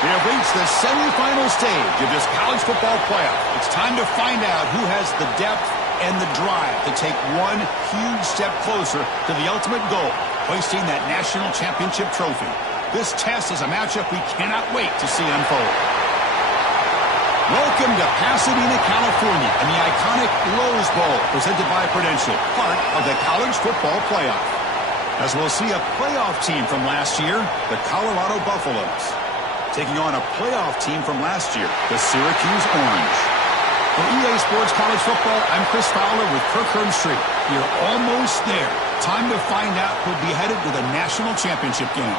We have reached the semifinal stage of this college football playoff. It's time to find out who has the depth and the drive to take one huge step closer to the ultimate goal, hoisting that national championship trophy. This test is a matchup we cannot wait to see unfold. Welcome to Pasadena, California, and the iconic Rose Bowl, presented by Prudential, part of the college football playoff. As we'll see a playoff team from last year, the Colorado Buffaloes, taking on a playoff team from last year, the Syracuse Orange. For EA Sports College Football, I'm Chris Fowler with Kirk Herbstreit. You're almost there. Time to find out who'll be headed to the national championship game.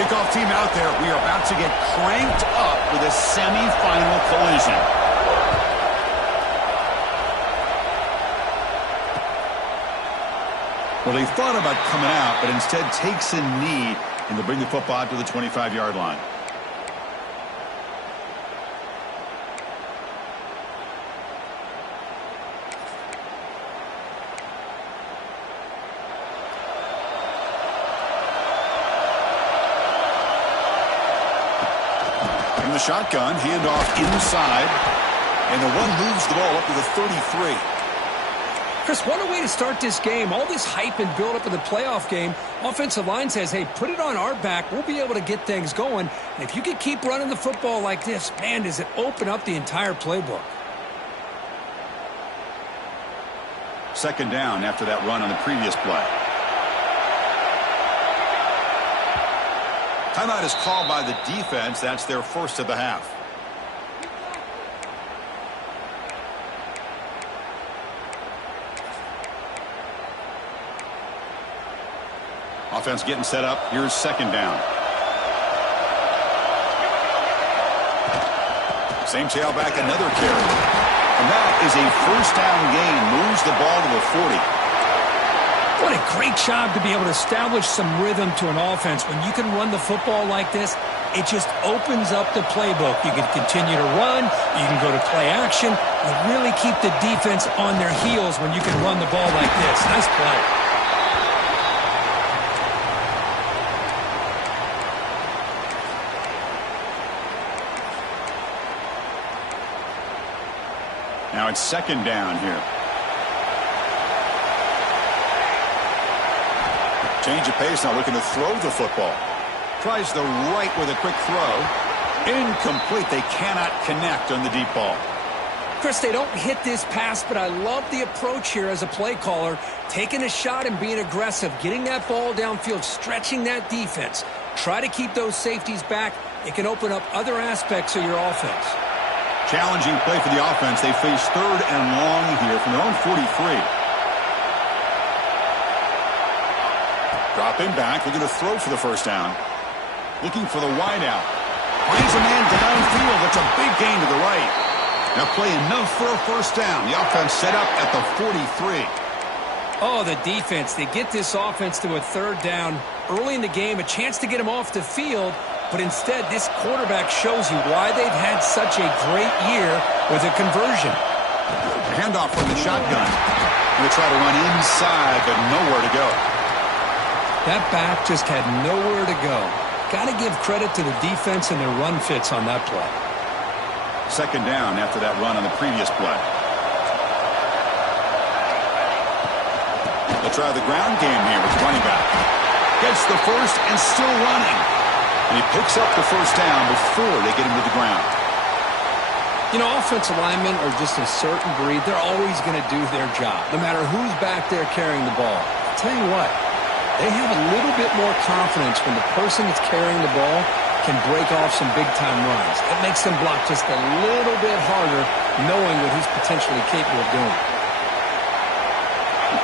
Kickoff team out there. We are about to get cranked up with a semifinal collision. Well, they thought about coming out, but instead takes a knee and to bring the football out to the 25-yard line. From the shotgun, handoff inside, and the one moves the ball up to the 33. Chris, what a way to start this game. All this hype and build up of the playoff game. Offensive line says, hey, put it on our back. We'll be able to get things going. And if you can keep running the football like this, man, does it open up the entire playbook. Second down after that run on the previous play. Timeout is called by the defense. That's their first of the half. Offense getting set up. Here's second down. Same tailback, another carry. And that is a first down gain. Moves the ball to the 40. What a great job to be able to establish some rhythm to an offense. When you can run the football like this, it just opens up the playbook. You can continue to run. You can go to play action. You really keep the defense on their heels when you can run the ball like this. Nice play. Now it's second down here. Change of pace now, looking to throw the football. Tries the right with a quick throw. Incomplete. They cannot connect on the deep ball. Chris, they don't hit this pass, but I love the approach here as a play caller. Taking a shot and being aggressive, getting that ball downfield, stretching that defense. Try to keep those safeties back. It can open up other aspects of your offense. Challenging play for the offense. They face third and long here from their own 43. Dropping back, looking to throw for the first down. Looking for the wide out. Finds a man downfield. That's a big gain to the right. Now play enough for a first down. The offense set up at the 43. Oh, the defense. They get this offense to a third down early in the game. A chance to get them off the field. But instead, this quarterback shows you why they've had such a great year with a conversion. A handoff from the shotgun. Going to try to run inside, but nowhere to go. That back just had nowhere to go. Got to give credit to the defense and their run fits on that play. Second down after that run on the previous play. They'll try the ground game here with the running back. Gets the first and still running. And he picks up the first down before they get him to the ground. You know, offensive linemen are just a certain breed. They're always going to do their job, no matter who's back there carrying the ball. I'll tell you what, they have a little bit more confidence when the person that's carrying the ball can break off some big-time runs. It makes them block just a little bit harder, knowing what he's potentially capable of doing.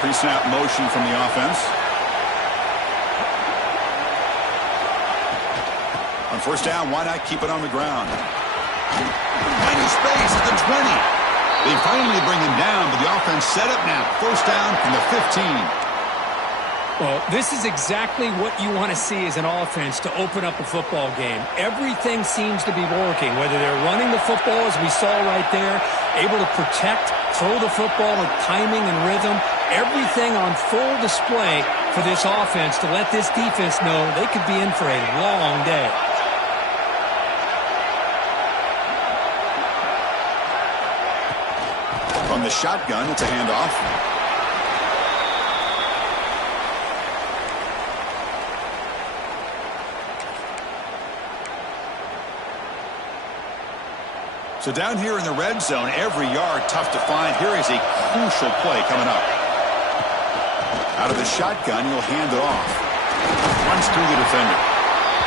Pre-snap motion from the offense. On first down, why not keep it on the ground? Finding space at the 20. They finally bring him down, but the offense set up now. First down from the 15. Well, this is exactly what you want to see as an offense to open up a football game. Everything seems to be working, whether they're running the football, as we saw right there, able to protect, throw the football with timing and rhythm, everything on full display for this offense to let this defense know they could be in for a long day. From the shotgun, it's a handoff. So down here in the red zone, every yard tough to find. Here is a crucial play coming up. Out of the shotgun, he'll hand it off. Runs through the defender.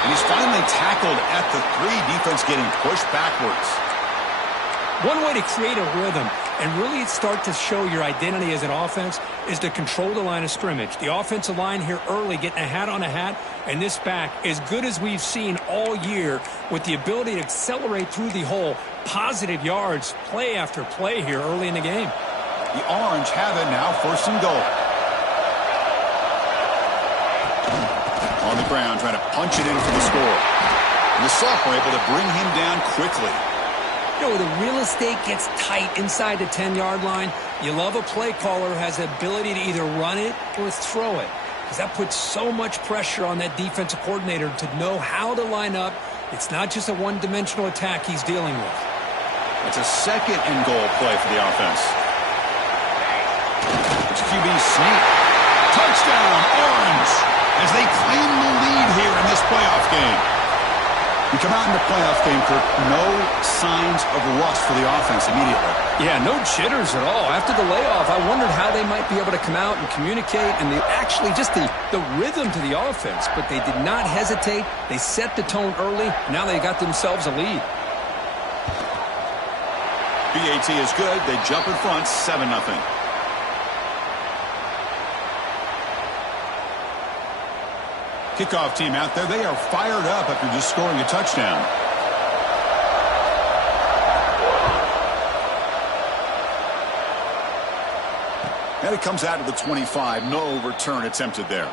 And he's finally tackled at the 3. Defense getting pushed backwards. One way to create a rhythm and really start to show your identity as an offense is to control the line of scrimmage. The offensive line here early getting a hat on a hat, and this back as good as we've seen all year with the ability to accelerate through the hole. Positive yards, play after play here early in the game. The Orange have it now, 1st and goal. On the ground, trying to punch it in for the score. And the sophomore able to bring him down quickly. You know, the real estate gets tight inside the 10-yard line. You love a play caller who has the ability to either run it or throw it, because that puts so much pressure on that defensive coordinator to know how to line up. It's not just a one-dimensional attack he's dealing with. It's a 2nd and goal play for the offense. It's QB sneak. Touchdown, Orange, as they claim the lead here in this playoff game. You come out in the playoff game, Kirk, no signs of rust for the offense immediately. Yeah, no jitters at all. After the layoff, I wondered how they might be able to come out and communicate and actually just the rhythm to the offense. But they did not hesitate. They set the tone early. Now they got themselves a lead. BAT is good. They jump in front, 7-0. Kickoff team out there. They are fired up after just scoring a touchdown. And it comes out to the 25. No return attempted there.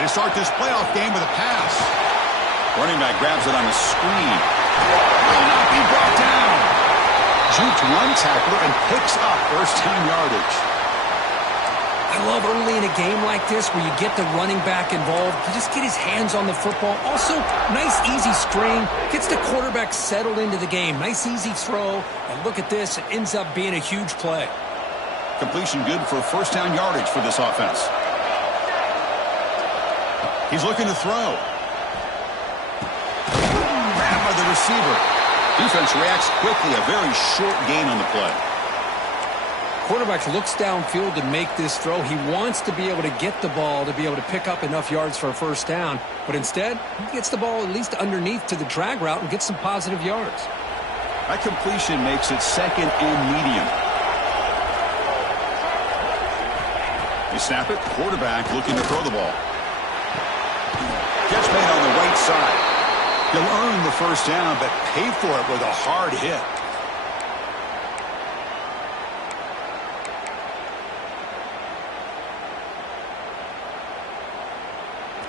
They start this playoff game with a pass. Running back grabs it on the screen. Will not be brought down. Juked one tackler and picks up 1st down yardage. I love early in a game like this where you get the running back involved. You just get his hands on the football. Also, nice easy screen. Gets the quarterback settled into the game. Nice easy throw. And look at this. It ends up being a huge play. Completion good for 1st down yardage for this offense. He's looking to throw. Grabbed by the receiver. Defense reacts quickly. A very short gain on the play. Quarterback looks downfield to make this throw. He wants to be able to get the ball to be able to pick up enough yards for a 1st down. But instead, he gets the ball at least underneath to the drag route and gets some positive yards. That completion makes it 2nd and medium. You snap it. Quarterback looking to throw the ball. Catch made on the right side. He'll earn the 1st down, but pay for it with a hard hit.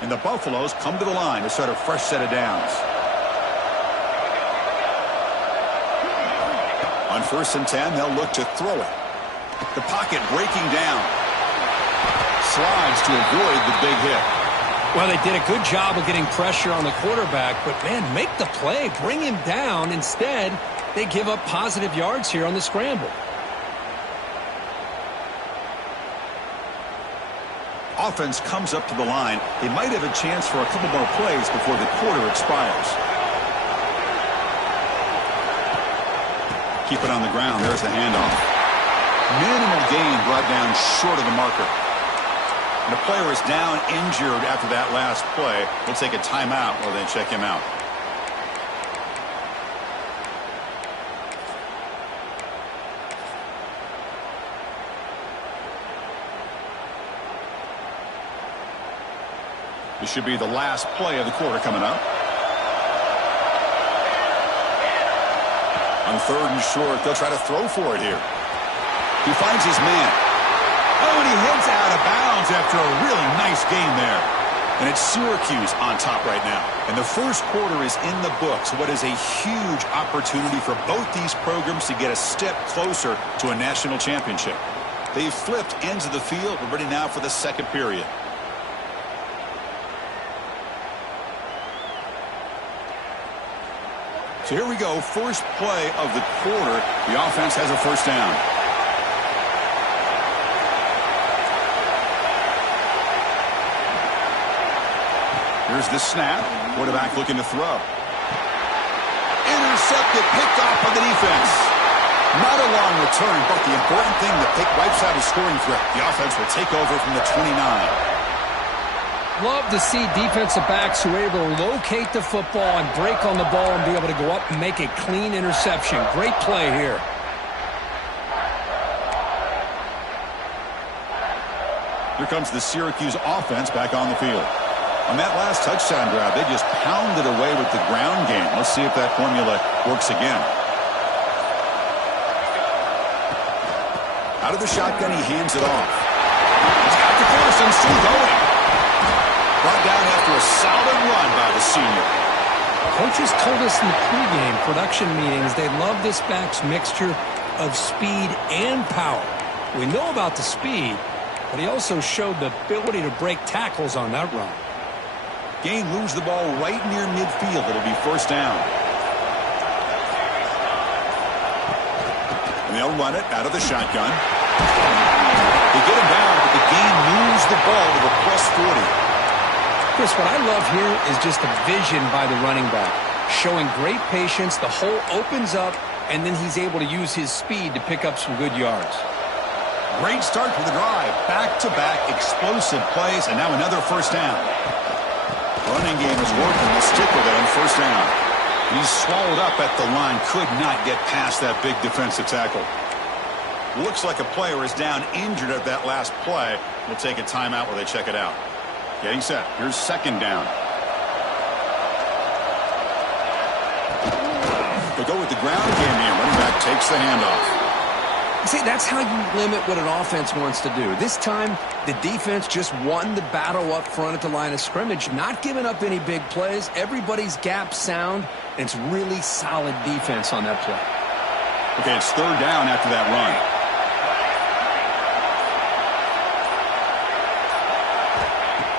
And the Buffaloes come to the line to start a fresh set of downs. On 1st and 10, they'll look to throw it. The pocket breaking down. Slides to avoid the big hit. Well, they did a good job of getting pressure on the quarterback, but, man, make the play, bring him down. Instead, they give up positive yards here on the scramble. Offense comes up to the line. They might have a chance for a couple more plays before the quarter expires. Keep it on the ground. There's the handoff. Minimal gain brought down short of the marker. And the player is down injured after that last play. We'll take a timeout while they check him out. This should be the last play of the quarter coming up. On 3rd and short, they'll try to throw for it here. He finds his man. Oh, and he heads out of bounds after a really nice game there. And it's Syracuse on top right now. And the first quarter is in the books. What is a huge opportunity for both these programs to get a step closer to a national championship. They've flipped ends of the field. We're ready now for the second period. So here we go. First play of the quarter. The offense has a first down. Here's the snap. Quarterback looking to throw. Intercepted, picked off by the defense. Not a long return, but the important thing, the pick wipes out a scoring threat. The offense will take over from the 29. Love to see defensive backs who are able to locate the football and break on the ball and be able to go up and make a clean interception. Great play here. Here comes the Syracuse offense back on the field. On that last touchdown drive, they just pounded away with the ground game. Let's see if that formula works again. Out of the shotgun, he hands it off. He's got the force and still going. Brought down after a solid run by the senior. Coaches told us in the pregame production meetings they love this back's mixture of speed and power. We know about the speed, but he also showed the ability to break tackles on that run. Gain moves the ball right near midfield. It'll be first down. And they'll run it out of the shotgun. They get him down, but the gain moves the ball to the +40. Chris, what I love here is just the vision by the running back. Showing great patience, the hole opens up, and then he's able to use his speed to pick up some good yards. Great start for the drive. Back-to-back explosive plays, and now another first down. Running game is working. We'll stick with it on first down. He's swallowed up at the line. Could not get past that big defensive tackle. Looks like a player is down injured at that last play. We'll take a timeout while they check it out. Getting set. Here's second down. They go with the ground game here. Running back takes the handoff. See, that's how you limit what an offense wants to do. This time, the defense just won the battle up front at the line of scrimmage, not giving up any big plays. Everybody's gap sound, and it's really solid defense on that play. Okay, it's third down after that run.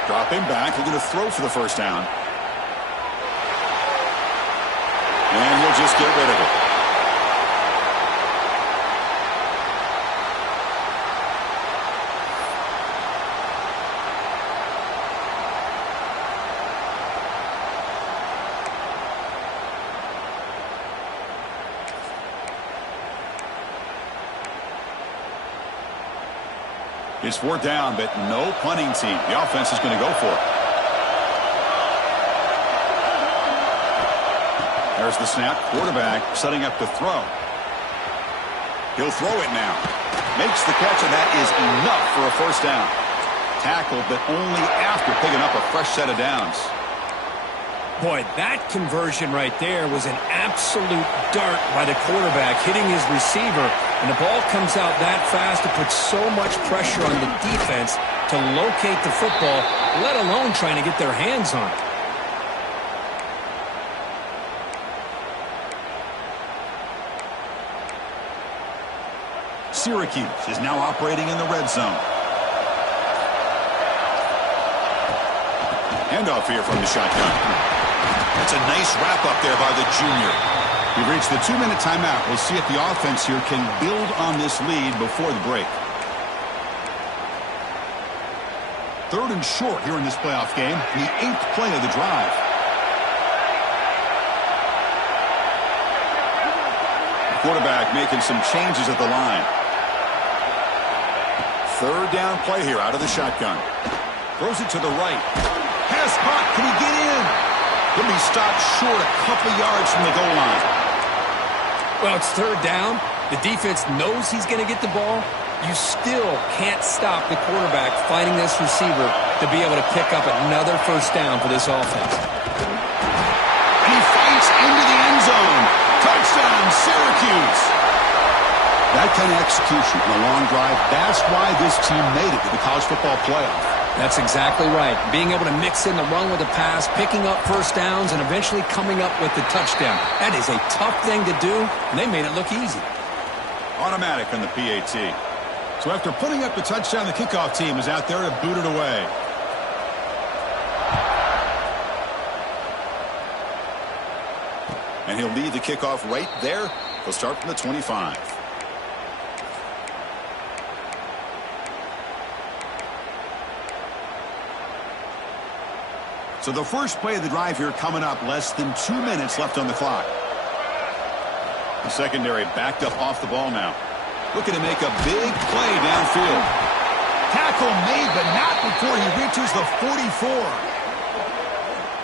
Dropping back, looking to throw for the first down. And he'll just get rid of it. It's fourth down, but no punting team. The offense is going to go for it. There's the snap. Quarterback setting up to throw. He'll throw it now. Makes the catch, and that is enough for a first down. Tackled, but only after picking up a fresh set of downs. Boy, that conversion right there was an absolute dart by the quarterback hitting his receiver, and the ball comes out that fast. It puts so much pressure on the defense to locate the football, let alone trying to get their hands on it. Syracuse is now operating in the red zone. Handoff here from the shotgun. That's a nice wrap-up there by the junior. We've reached the 2-minute timeout. We'll see if the offense here can build on this lead before the break. Third and short here in this playoff game. The 8th play of the drive. The quarterback making some changes at the line. Third down play here out of the shotgun. Throws it to the right. Has caught. Can he get in? He'll be stopped short a couple yards from the goal line. Well, it's third down. The defense knows he's going to get the ball, You still can't stop the quarterback finding this receiver to be able to pick up another first down for this offense. And he fights into the end zone. Touchdown, Syracuse. That kind of execution in a long drive, that's why this team made it to the college football playoff. That's exactly right. Being able to mix in the run with the pass, picking up first downs, and eventually coming up with the touchdown. That is a tough thing to do, and they made it look easy. Automatic on the PAT. So after putting up the touchdown, the kickoff team is out there to boot it away. And he'll lead the kickoff right there. He'll start from the 25. So the first play of the drive here coming up, less than 2 minutes left on the clock. The secondary backed up off the ball now. Looking to make a big play downfield. Tackle made, but not before he reaches the 44.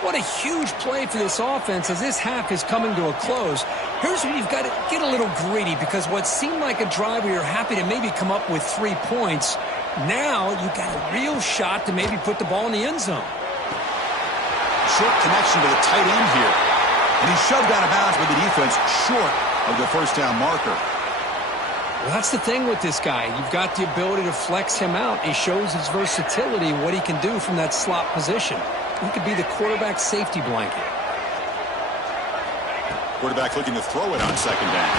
What a huge play for this offense as this half is coming to a close. Here's where you've got to get a little greedy, because what seemed like a drive where you're happy to maybe come up with 3 points, now you've got a real shot to maybe put the ball in the end zone. Short connection to the tight end here. And he's shoved out of bounds with the defense short of the first down marker. Well, that's the thing with this guy. You've got the ability to flex him out. He shows his versatility, what he can do from that slot position. He could be the quarterback safety blanket. Quarterback looking to throw it on second down.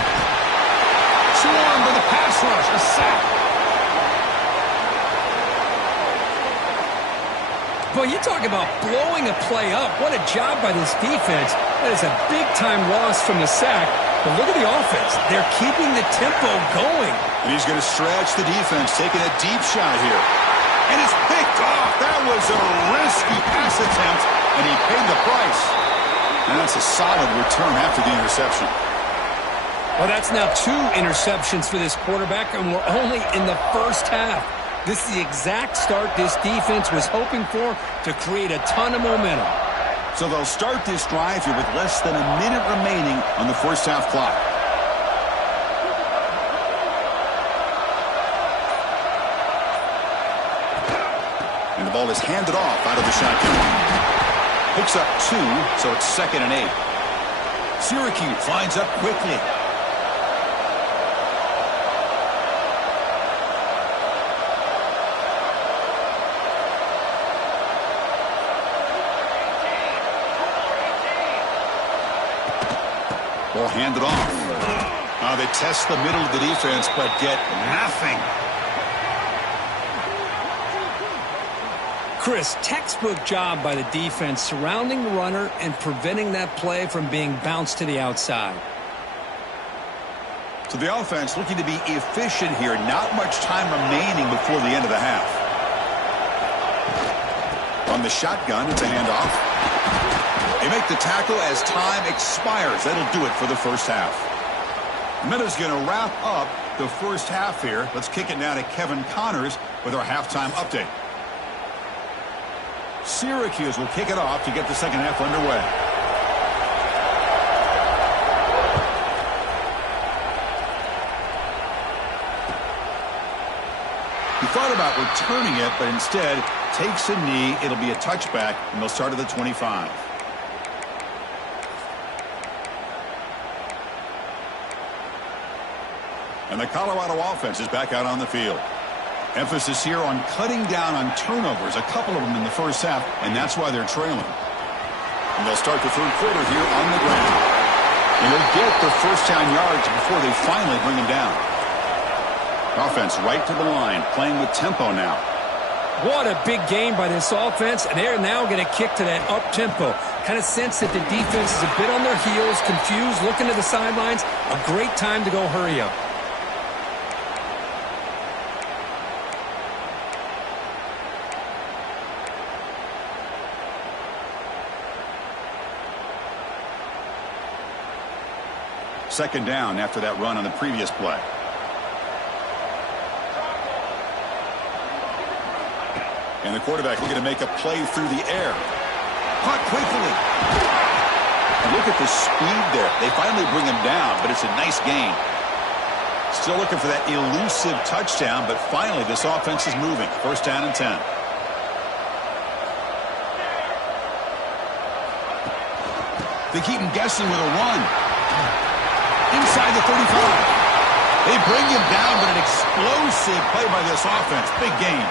Swarmed with a pass rush, a sack. Boy, you talk about blowing a play up. What a job by this defense. That is a big-time loss from the sack. But look at the offense. They're keeping the tempo going. And he's going to stretch the defense, taking a deep shot here. And it's picked off. That was a risky pass attempt, and he paid the price. And that's a solid return after the interception. Well, that's now 2 interceptions for this quarterback, and we're only in the first half. This is the exact start this defense was hoping for to create a ton of momentum. So they'll start this drive here with less than a minute remaining on the first half clock. And the ball is handed off out of the shotgun. Picks up 2, so it's 2nd and 8. Syracuse lines up quickly. Ball handed off. They test the middle of the defense, but get nothing. Chris, textbook job by the defense surrounding the runner and preventing that play from being bounced to the outside. So the offense looking to be efficient here. Not much time remaining before the end of the half. On the shotgun, it's a handoff. They make the tackle as time expires. That'll do it for the first half. Meta's going to wrap up the first half here. Let's kick it now to Kevin Connors with our halftime update. Syracuse will kick it off to get the second half underway. He thought about returning it, but instead takes a knee. It'll be a touchback, and they'll start at the 25. And the Colorado offense is back out on the field. Emphasis here on cutting down on turnovers, a couple of them in the first half, and that's why they're trailing. And they'll start the third quarter here on the ground. And they'll get the first down yards before they finally bring him down. Offense right to the line, playing with tempo now. What a big game by this offense, and they're now going to kick to that up-tempo. Kind of sense that the defense is a bit on their heels, confused, looking to the sidelines. A great time to go hurry up. Second down after that run on the previous play. And the quarterback looking to make a play through the air. Caught quickly. And look at the speed there. They finally bring him down, but it's a nice gain. Still looking for that elusive touchdown, but finally this offense is moving. First down and 10. They keep him guessing with a run. Inside the 35. They bring him down, but an explosive play by this offense. Big gain.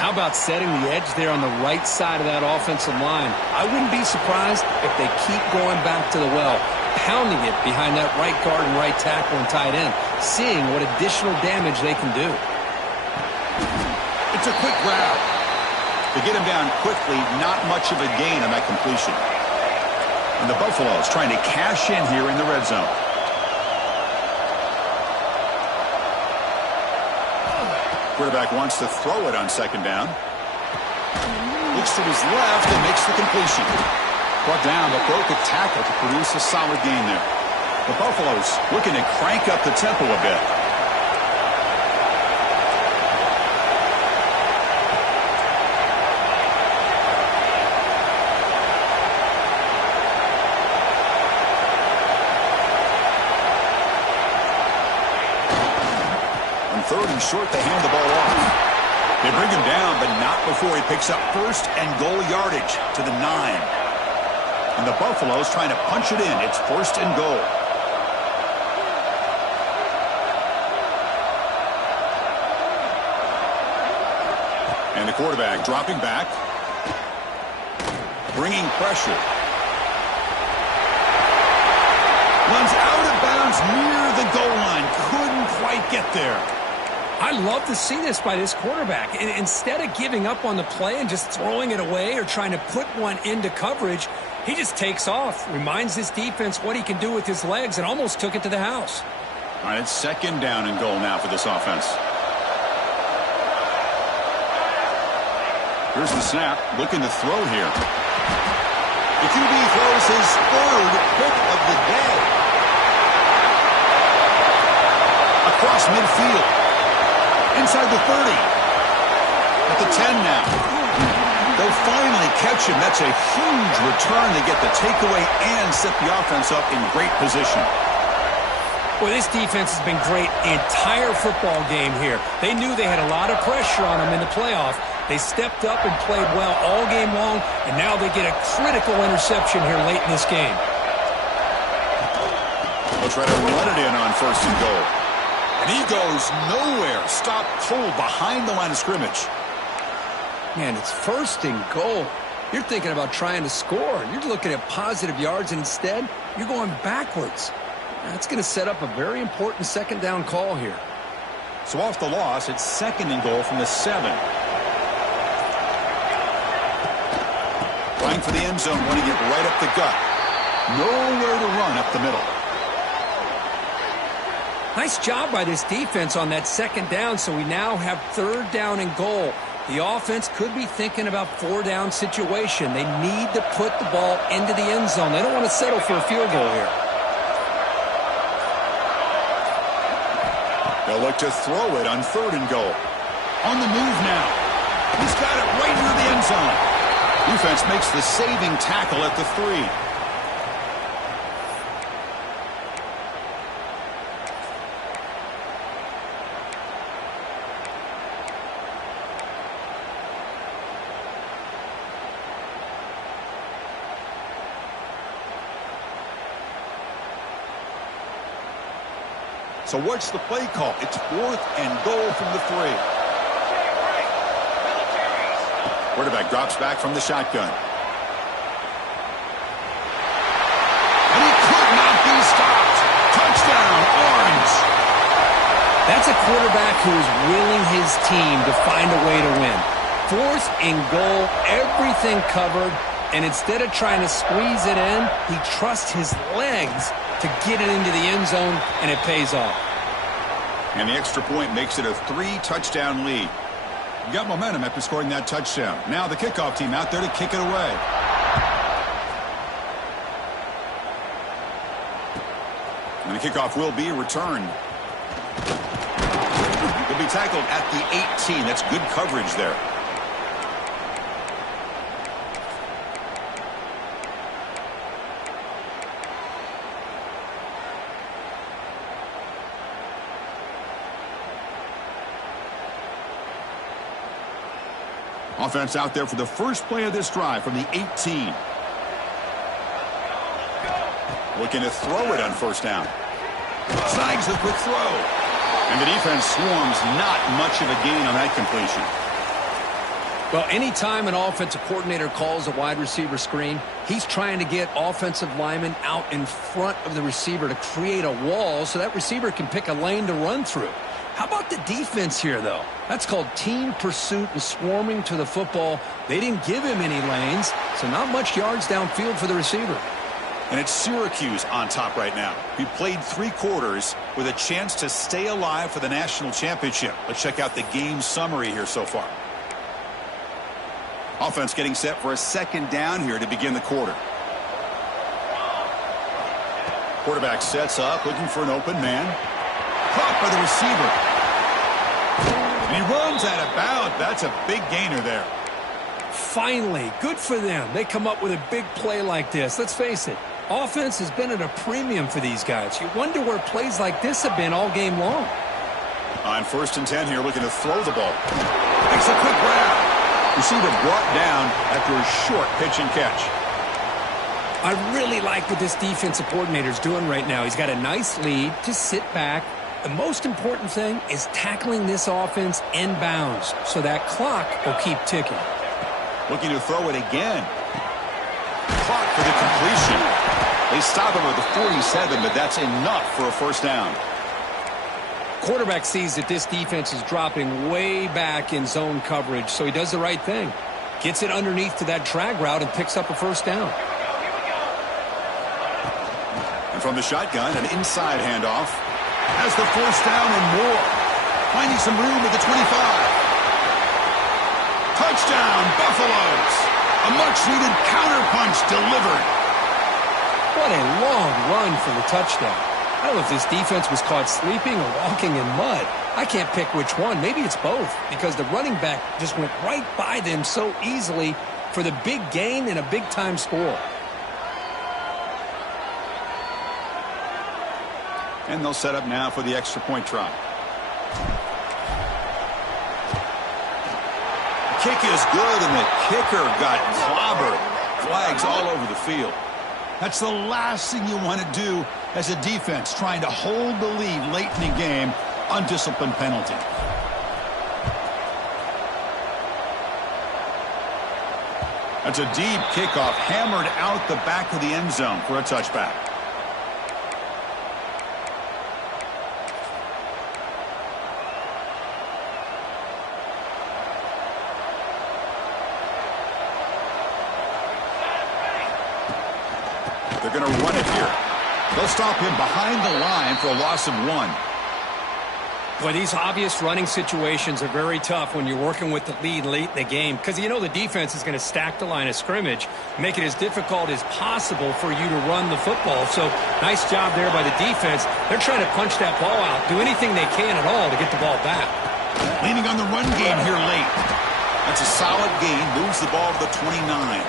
How about setting the edge there on the right side of that offensive line? I wouldn't be surprised if they keep going back to the well, pounding it behind that right guard and right tackle and tight end, seeing what additional damage they can do. It's a quick grab. They get him down quickly, not much of a gain on that completion. And the Buffaloes trying to cash in here in the red zone. Quarterback wants to throw it on second down. Looks to his left and makes the completion. Brought down, but broke a tackle to produce a solid gain there. The Buffaloes looking to crank up the tempo a bit. Third and short, they hand the ball off. They bring him down, but not before he picks up first and goal yardage to the 9. And the Buffaloes trying to punch it in. It's first and goal. And the quarterback dropping back. Bringing pressure. Runs out of bounds near the goal line. Couldn't quite get there. I love to see this by this quarterback. And instead of giving up on the play and just throwing it away or trying to put one into coverage, he just takes off, reminds his defense what he can do with his legs, and almost took it to the house. All right, it's second down and goal now for this offense. Here's the snap, looking to throw here. The QB throws his third pick of the day. Across midfield. Inside the 30. At the 10 now. They'll finally catch him. That's a huge return. They get the takeaway and set the offense up in great position. Well, this defense has been great the entire football game here. They knew they had a lot of pressure on them in the playoff. They stepped up and played well all game long, and now they get a critical interception here late in this game. They'll try to run it in on first and goal. And he goes nowhere. Stopped cold behind the line of scrimmage. Man, it's first and goal. You're thinking about trying to score. You're looking at positive yards, and instead, you're going backwards. That's going to set up a very important second down call here. So off the loss, it's second and goal from the 7. Trying for the end zone, wanting it right up the gut. Nowhere to run up the middle. Nice job by this defense on that second down, so we now have third down and goal. The offense could be thinking about 4-down situation. They need to put the ball into the end zone. They don't want to settle for a field goal here. They'll look to throw it on third and goal. On the move now. He's got it right near the end zone. Defense makes the saving tackle at the 3. So what's the play call? It's fourth and goal from the 3. Quarterback drops back from the shotgun. And he could not be stopped. Touchdown, Orange. That's a quarterback who is willing his team to find a way to win. Fourth and goal, everything covered, and instead of trying to squeeze it in, he trusts his legs to get it into the end zone, and it pays off. And the extra point makes it a 3-touchdown lead. You got momentum after scoring that touchdown. Now the kickoff team out there to kick it away. And the kickoff will be returned. He'll be tackled at the 18. That's good coverage there. Offense out there for the first play of this drive from the 18. Looking to throw it on first down. Snags the quick throw. And the defense swarms, not much of a gain on that completion. Well, anytime an offensive coordinator calls a wide receiver screen, he's trying to get offensive linemen out in front of the receiver to create a wall so that receiver can pick a lane to run through. How about the defense here, though? That's called team pursuit and swarming to the football. They didn't give him any lanes, so not much yards downfield for the receiver. And it's Syracuse on top right now. He played 3 quarters with a chance to stay alive for the national championship. Let's check out the game summary here so far. Offense getting set for a second down here to begin the quarter. Quarterback sets up, looking for an open man. Caught by the receiver. And he runs out of bounds. That's a big gainer there. Finally, good for them. They come up with a big play like this. Let's face it, offense has been at a premium for these guys. You wonder where plays like this have been all game long. On 1st and 10 here, looking to throw the ball. Makes a quick grab. Receiver brought down after a short pitch and catch. I really like what this defensive coordinator's doing right now. He's got a nice lead. Just sit back. The most important thing is tackling this offense inbounds so that clock will keep ticking. Looking to throw it again. Clock for the completion. They stop him at the 47, but that's enough for a first down. Quarterback sees that this defense is dropping way back in zone coverage, so he does the right thing. Gets it underneath to that drag route and picks up a first down. And from the shotgun, an inside handoff. Has the first down and more. Finding some room at the 25. Touchdown, Buffaloes. A much-needed counterpunch delivered. What a long run for the touchdown. I don't know if this defense was caught sleeping or walking in mud. I can't pick which one. Maybe it's both, because the running back just went right by them so easily for the big gain and a big-time score. And they'll set up now for the extra point try. The kick is good, and the kicker got clobbered. Flags all over the field. That's the last thing you want to do as a defense, trying to hold the lead late in the game. Undisciplined penalty. That's a deep kickoff, hammered out the back of the end zone for a touchback. They're going to run it here. They'll stop him behind the line for a loss of 1. Boy, these obvious running situations are very tough when you're working with the lead late in the game, because you know the defense is going to stack the line of scrimmage, make it as difficult as possible for you to run the football. So nice job there by the defense. They're trying to punch that ball out, do anything they can at all to get the ball back. Leaning on the run game here late. That's a solid gain, moves the ball to the 29.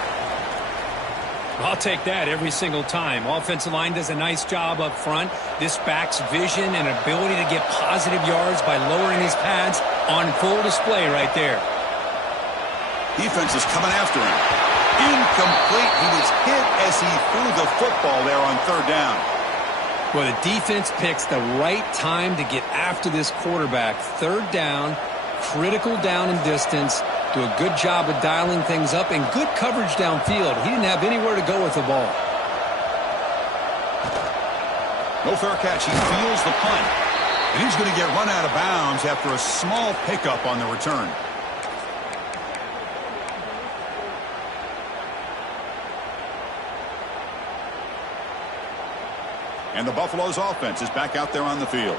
I'll take that every single time. Offensive line does a nice job up front. This back's vision and ability to get positive yards by lowering his pads on full display right there. Defense is coming after him. Incomplete. He was hit as he threw the football there on 3rd down. Well, the defense picks the right time to get after this quarterback. 3rd down, critical down and distance. Do a good job of dialing things up and good coverage downfield. He didn't have anywhere to go with the ball. No fair catch. He feels the punt. And he's going to get run out of bounds after a small pickup on the return. And the Buffaloes offense is back out there on the field.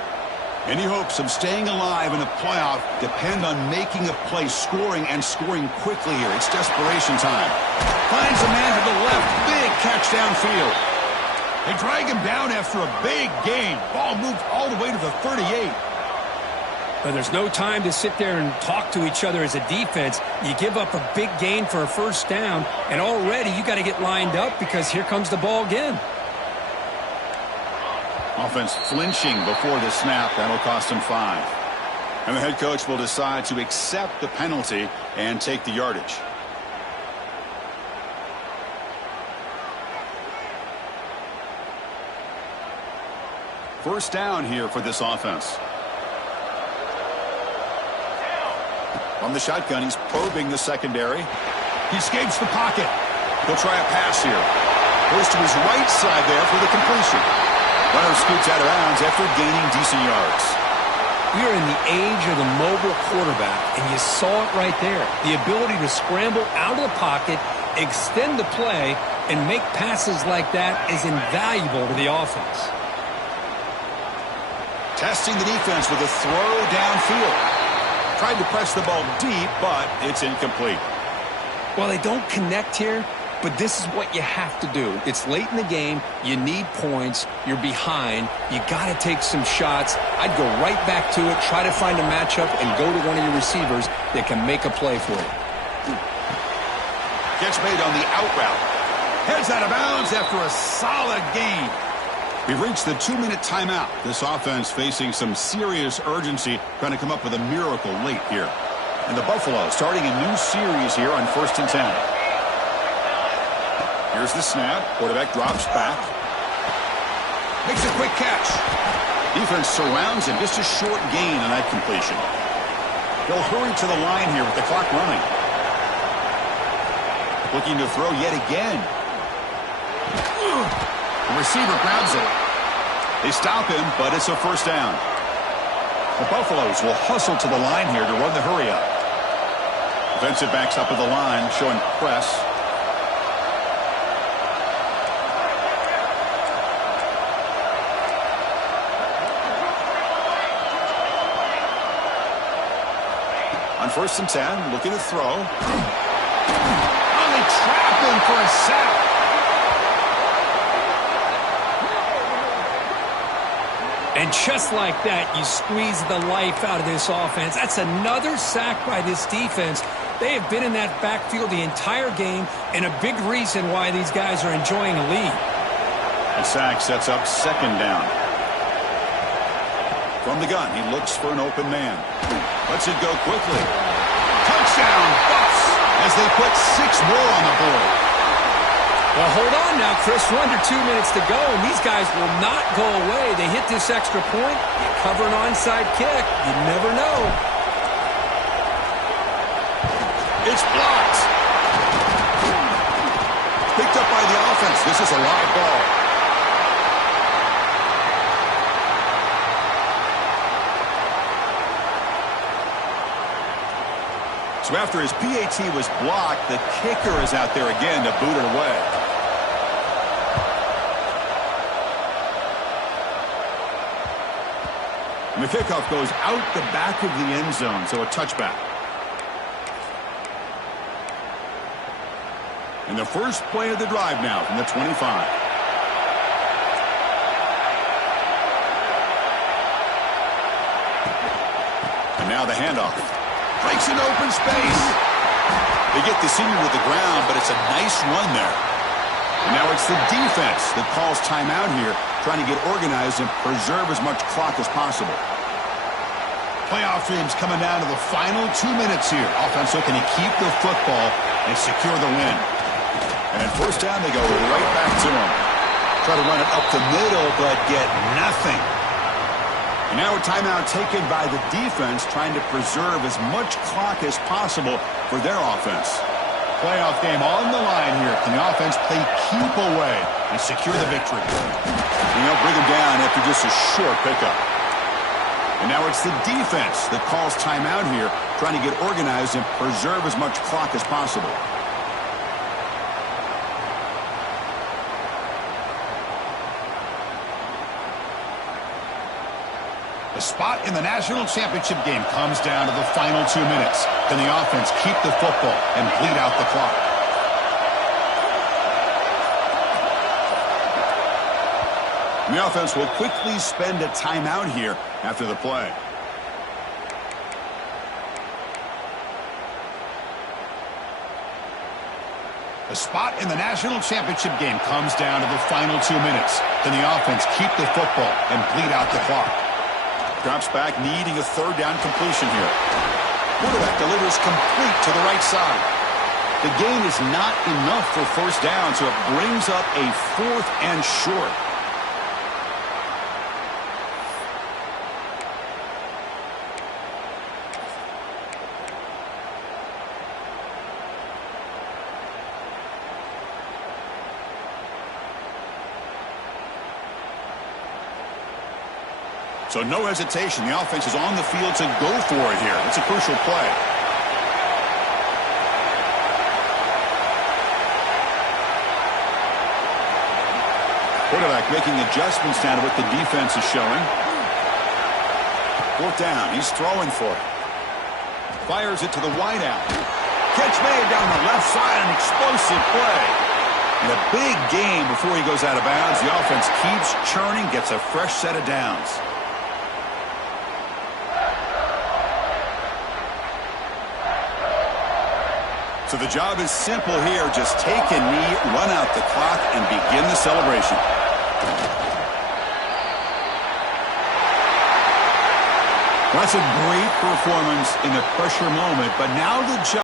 Any hopes of staying alive in a playoff depend on making a play, scoring, and scoring quickly here. It's desperation time. Finds a man to the left. Big catch downfield. They drag him down after a big gain. Ball moved all the way to the 38. But there's no time to sit there and talk to each other as a defense. You give up a big gain for a first down, and already you got to get lined up because here comes the ball again. Offense flinching before the snap. That'll cost him 5. And the head coach will decide to accept the penalty and take the yardage. First down here for this offense. From the shotgun, he's probing the secondary. He escapes the pocket. He'll try a pass here. Goes to his right side there for the completion. Runner scoots out of bounds after gaining decent yards. We are in the age of the mobile quarterback, and you saw it right there. The ability to scramble out of the pocket, extend the play, and make passes like that is invaluable to the offense. Testing the defense with a throw downfield. Tried to press the ball deep, but it's incomplete. Well, they don't connect here, but this is what you have to do. It's late in the game. You need points. You're behind. You got to take some shots. I'd go right back to it, try to find a matchup, and go to one of your receivers that can make a play for you. Gets made on the out route. Heads out of bounds after a solid gain. We've reached the 2-minute timeout. This offense facing some serious urgency, trying to come up with a miracle late here. And the Buffalo starting a new series here on 1st and 10. Here's the snap. Quarterback drops back. Makes a quick catch. Defense surrounds him. Just a short gain on that completion. They'll hurry to the line here with the clock running. Looking to throw yet again. The receiver grabs it. They stop him, but it's a first down. The Buffaloes will hustle to the line here to run the hurry up. Defensive backs up at the line, showing press. On 1st and 10, looking to throw. Oh, they trap him for a sack. And just like that, you squeeze the life out of this offense. That's another sack by this defense. They have been in that backfield the entire game, and a big reason why these guys are enjoying a lead. The sack sets up 2nd down. From the gun, he looks for an open man. Lets it go quickly. Touchdown, Buffs, as they put 6 more on the board. Well, hold on now, Chris. We're under 2 minutes to go, and these guys will not go away. They hit this extra point. You cover an onside kick. You never know. It's blocked. Picked up by the offense. This is a live ball. So after his PAT was blocked, the kicker is out there again to boot it away. And the kickoff goes out the back of the end zone, so a touchback. And the first play of the drive now from the 25. And now the handoff. Breaks an open space. They get the senior to the ground, but it's a nice run there. And now it's the defense that calls timeout here, trying to get organized and preserve as much clock as possible. Playoff dreams coming down to the final 2 minutes here. Offense looking to keep the football and secure the win. And at first down, they go right back to him. Try to run it up the middle, but get nothing. And now a timeout taken by the defense, trying to preserve as much clock as possible for their offense. Playoff game on the line here. Can the offense play keep away and secure the victory? And they'll bring them down after just a short pickup. And now it's the defense that calls timeout here, trying to get organized and preserve as much clock as possible. The spot in the national championship game comes down to the final 2 minutes. Can the offense keep the football and bleed out the clock? And the offense will quickly spend a timeout here after the play. The spot in the national championship game comes down to the final 2 minutes. Can the offense keep the football and bleed out the clock? Drops back, needing a third down completion here. Quarterback delivers complete to the right side. The gain is not enough for first down, so it brings up a 4th and short. So no hesitation. The offense is on the field to go for it here. It's a crucial play. Quarterback making adjustments now to what the defense is showing. 4th down. He's throwing for it. Fires it to the wideout. Catch made down the left side. An explosive play. And a big gain before he goes out of bounds. The offense keeps churning, gets a fresh set of downs. So the job is simple here. Just take a knee, run out the clock, and begin the celebration. Well, that's a great performance in the pressure moment, but now the job